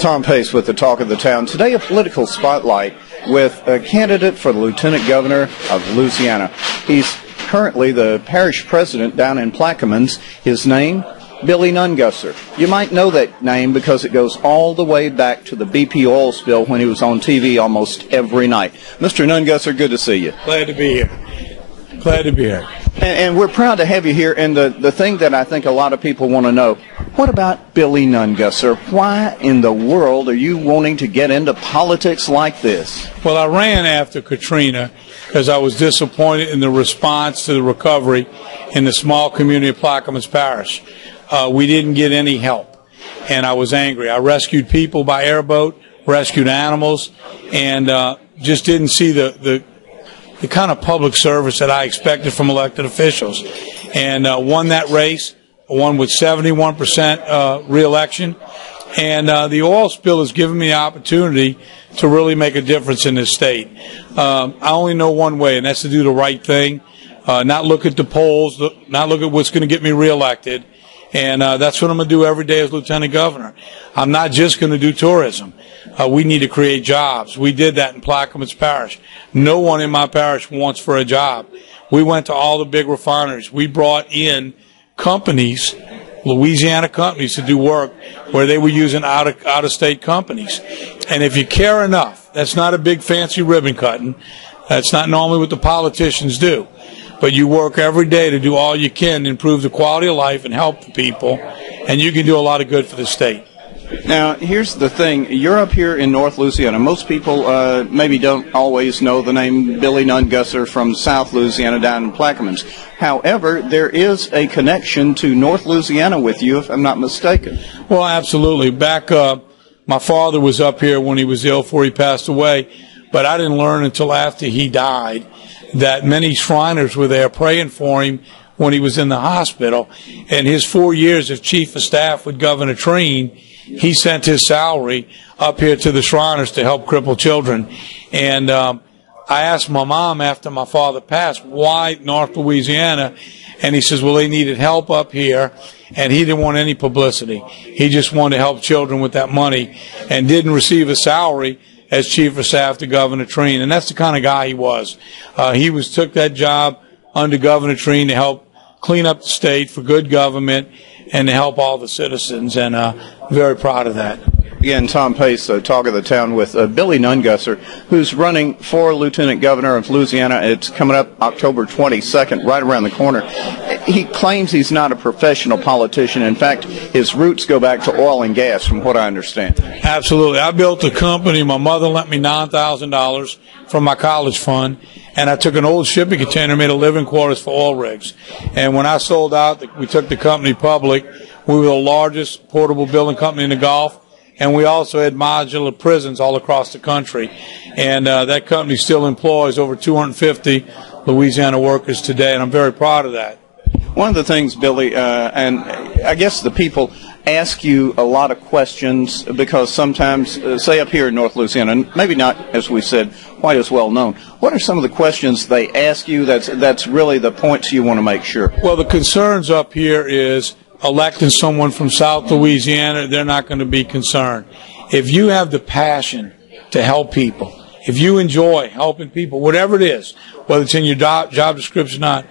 Tom Pace with the Talk of the Town. Today, a political spotlight with a candidate for the Lieutenant Governor of Louisiana. He's currently the parish president down in Plaquemines. His name, Billy Nungesser. You might know that name because it goes all the way back to the BP oil spill when he was on TV almost every night. Mr. Nungesser, good to see you. Glad to be here. Glad to be here. And we're proud to have you here. And the thing that I think a lot of people want to know, what about Billy Nungesser? Why in the world are you wanting to get into politics like this? Well, I ran after Katrina because I was disappointed in the response to the recovery in the small community of Plaquemines Parish. We didn't get any help, and I was angry. I rescued people by airboat, rescued animals, and just didn't see the kind of public service that I expected from elected officials. And won that race, won with 71% re-election. And the oil spill has given me the opportunity to really make a difference in this state. I only know one way, and that's to do the right thing, not look at the polls, not look at what's going to get me reelected. And that's what I'm going to do every day as Lieutenant Governor. I'm not just going to do tourism. We need to create jobs. We did that in Plaquemines Parish. No one in my parish wants for a job. We went to all the big refineries. We brought in companies, Louisiana companies, to do work where they were using out-of-state companies. And if you care enough, that's not a big fancy ribbon cutting. That's not normally what the politicians do. But you work every day to do all you can to improve the quality of life and help the people, and you can do a lot of good for the state. Now, here's the thing. You're up here in North Louisiana. Most people maybe don't always know the name Billy Nungesser from South Louisiana down in Plaquemines. However, there is a connection to North Louisiana with you, if I'm not mistaken. Well, absolutely. Back, my father was up here when he was ill before he passed away, but I didn't learn until after he died that many Shriners were there praying for him when he was in the hospital. And his 4 years as chief of staff with Governor Treen, he sent his salary up here to the Shriners to help crippled children. And I asked my mom after my father passed, why North Louisiana? And he says, well, they needed help up here, and he didn't want any publicity. He just wanted to help children with that money and didn't receive a salary as chief of staff to Governor Treen. And that's the kind of guy he was. He took that job under Governor Treen to help clean up the state for good government and to help all the citizens, and very proud of that. Again, Tom Pace, Talk of the Town with Billy Nungesser, who's running for Lieutenant Governor of Louisiana. It's coming up October 22nd, right around the corner. He claims he's not a professional politician. In fact, his roots go back to oil and gas, from what I understand. Absolutely. I built a company. My mother lent me $9,000 from my college fund, and I took an old shipping container, made a living quarters for oil rigs. And when I sold out, we took the company public. We were the largest portable building company in the Gulf. And we also had modular prisons all across the country. And that company still employs over 250 Louisiana workers today, and I'm very proud of that. One of the things, Billy, and I guess the people ask you a lot of questions because sometimes, say up here in North Louisiana, maybe not, as we said, quite as well known. What are some of the questions they ask you that's really the points you want to make sure? Well, the concerns up here is electing someone from South Louisiana, they're not going to be concerned. If you have the passion to help people, if you enjoy helping people, whatever it is, whether it's in your job description or not,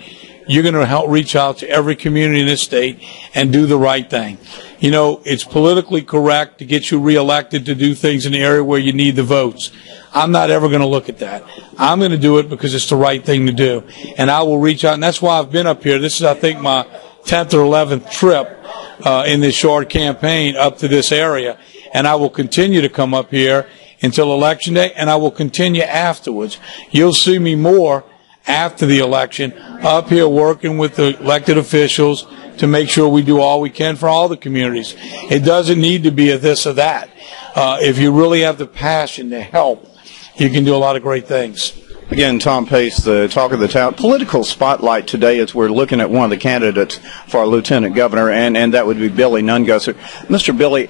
you're going to help reach out to every community in this state and do the right thing. You know, it's politically correct to get you reelected to do things in the area where you need the votes. I'm not ever going to look at that. I'm going to do it because it's the right thing to do. And I will reach out, and that's why I've been up here. This is, I think, my 10th or 11th trip in this short campaign up to this area, and I will continue to come up here until Election Day, and I will continue afterwards. You'll see me more after the election up here working with the elected officials to make sure we do all we can for all the communities. It doesn't need to be a this or that. If you really have the passion to help, you can do a lot of great things. Again, Tom Pace, the Talk of the Town. Political spotlight today as we're looking at one of the candidates for Lieutenant Governor, and that would be Billy Nungesser. Mr. Billy,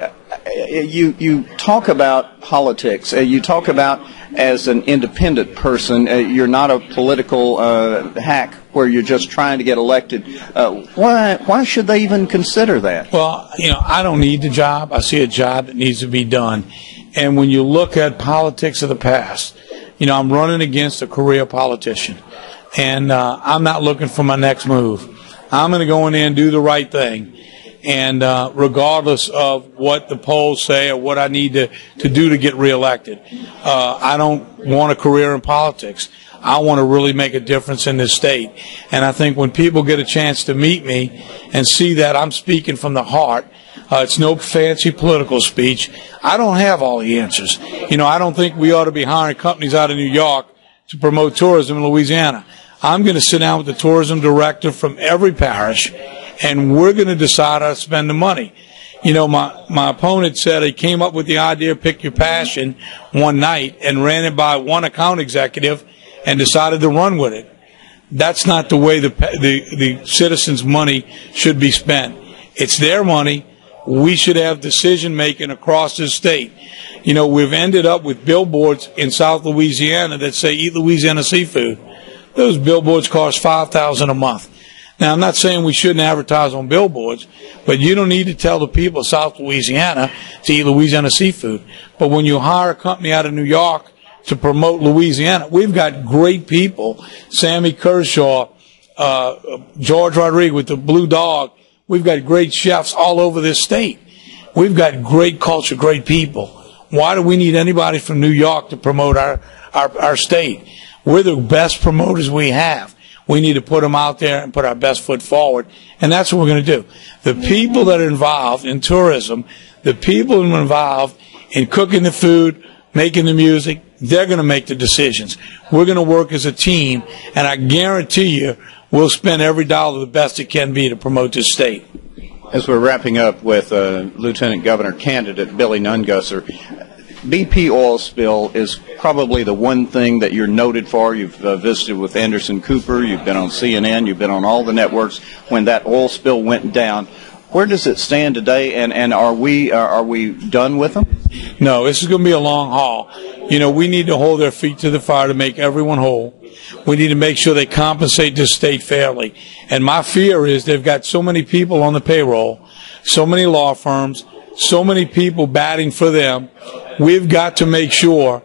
You talk about politics. You talk about as an independent person. You're not a political hack where you're just trying to get elected. Why should they even consider that? Well, I don't need the job. I see a job that needs to be done. And when you look at politics of the past, I'm running against a career politician. And I'm not looking for my next move. I'm going to go in there and do the right thing. And regardless of what the polls say or what I need to do to get reelected, I don't want a career in politics. I want to really make a difference in this state. And I think when people get a chance to meet me and see that I'm speaking from the heart, it's no fancy political speech. I don't have all the answers. I don't think we ought to be hiring companies out of New York to promote tourism in Louisiana. I'm going to sit down with the tourism director from every parish, and we're going to decide how to spend the money. My opponent said he came up with the idea, pick your passion, one night and ran it by one account executive and decided to run with it. That's not the way the citizens' money should be spent. It's their money. We should have decision-making across the state. We've ended up with billboards in South Louisiana that say, eat Louisiana seafood. Those billboards cost $5,000 a month. Now, I'm not saying we shouldn't advertise on billboards, but you don't need to tell the people of South Louisiana to eat Louisiana seafood. But when you hire a company out of New York to promote Louisiana, we've got great people. Sammy Kershaw, George Rodriguez with the Blue Dog. We've got great chefs all over this state. We've got great culture, great people. Why do we need anybody from New York to promote our state? We're the best promoters we have. We need to put them out there and put our best foot forward, and that's what we're going to do. The people that are involved in tourism, the people who are involved in cooking the food, making the music, they're going to make the decisions. We're going to work as a team, and I guarantee you we'll spend every dollar the best it can be to promote this state. As we're wrapping up with Lieutenant Governor candidate Billy Nungesser, BP oil spill is probably the one thing that you're noted for. You've visited with Anderson Cooper, you've been on CNN, you've been on all the networks when that oil spill went down. Where does it stand today, and are we done with them? No, this is going to be a long haul. We need to hold their feet to the fire to make everyone whole. We need to make sure they compensate this state fairly. And my fear is they've got so many people on the payroll, so many law firms, so many people batting for them. We've got to make sure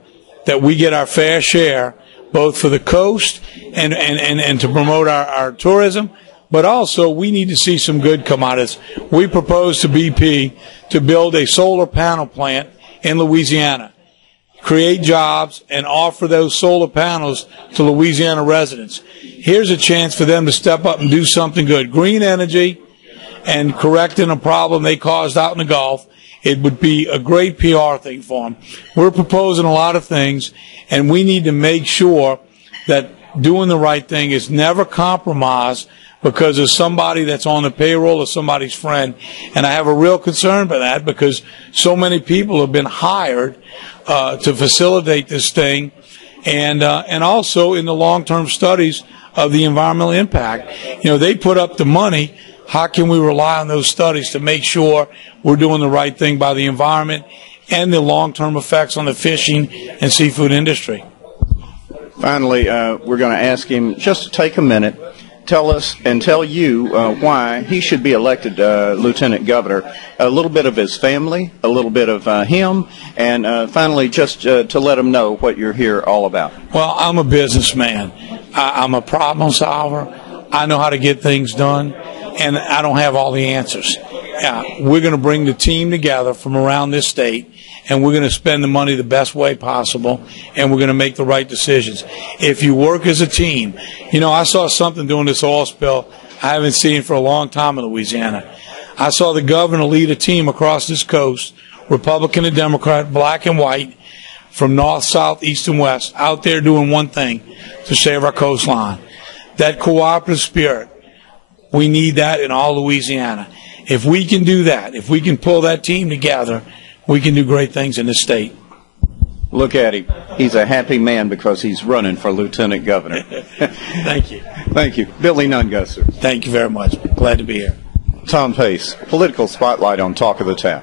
that we get our fair share, both for the coast and to promote our tourism, but also we need to see some good come out of this. We propose to BP to build a solar panel plant in Louisiana, create jobs, and offer those solar panels to Louisiana residents. Here's a chance for them to step up and do something good. Green energy and correcting a problem they caused out in the Gulf. It would be a great PR thing for them. We're proposing a lot of things, and we need to make sure that doing the right thing is never compromised because of somebody that's on the payroll or somebody's friend. And I have a real concern for that because so many people have been hired to facilitate this thing, and also in the long-term studies of the environmental impact. They put up the money. How can we rely on those studies to make sure we're doing the right thing by the environment and the long-term effects on the fishing and seafood industry? Finally, we're going to ask him just to take a minute, tell us and tell you why he should be elected Lieutenant Governor, a little bit of his family, a little bit of him, and finally just to let him know what you're here all about. Well, I'm a businessman. I'm a problem solver. I know how to get things done, and I don't have all the answers. We're going to bring the team together from around this state, and we're going to spend the money the best way possible, and we're going to make the right decisions. If you work as a team, I saw something during this oil spill I haven't seen for a long time in Louisiana. I saw the governor lead a team across this coast, Republican and Democrat, black and white, from north, south, east, and west, out there doing one thing, to save our coastline. That cooperative spirit, we need that in all Louisiana. If we can do that, if we can pull that team together, we can do great things in this state. Look at him. He's a happy man because he's running for Lieutenant Governor. Thank you. Thank you. Billy Nungesser. Thank you very much. Glad to be here. Tom Pace, Political Spotlight on Talk of the Town.